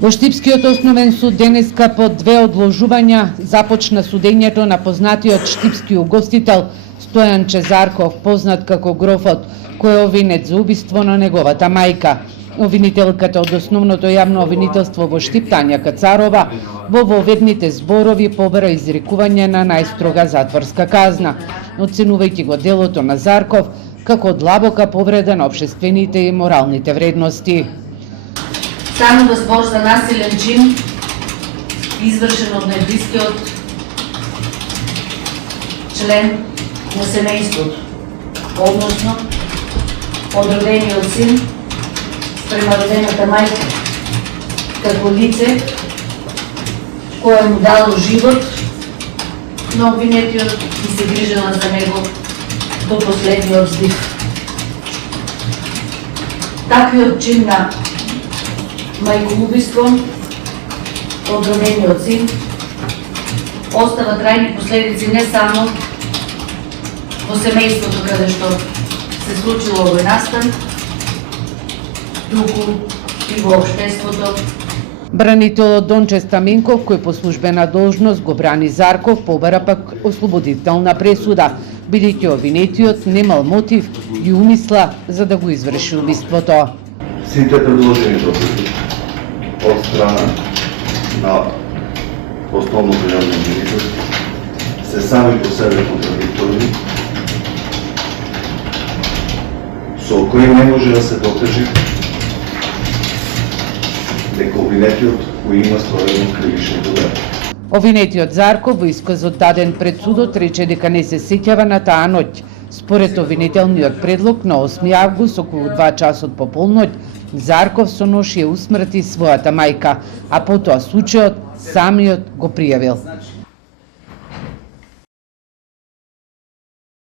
Во Штипскиот основен суд денеска по 2 одложувања започна судењето на познатиот штипски угостител Стојан Чезарков, познат како Грофот, кој е обвинет за убиство на неговата мајка. Обвинителката од основното јавно обвинителство во Штип, Тања Кацарова, во воведните зборови побара изрекување на најстрога затворска казна, оценувајќи го делото на Зарков како длабока повреда на општествените и моралните вредности. Станува збор за насилен чин, извршен од најблискиот член на семејството, односно од родениот син спрема родената мајка, како лице кое му дало живот на обвинетиот и се грижела за него до последниот вздих. Таквиот чин на мајкоубиство од родениот син остава трајни последици не само во семејството каде што се случило овој настан, туку и во општеството. Бранителот Донче Стаменков, кој по службена должност го брани Зарков, побара пак ослободителна пресуда, бидејќи обвинетиот немал мотив и умисла за да го изврши убиството. Сите предложени допити од страна на основното јавно обвинителство се сами по себе контрадикторни, со кои не може да се докаже дека обвинетиот го има сторено кривично дело. Обвинетиот Зарков во исказот даден пред судот рече дека не се сеќава на таа ноќ. Според обвинителниот предлог на 8 август околу 2 часот по полноќ Зарков со нож ја усмрти својата мајка, а потоа случајот самиот го пријавил.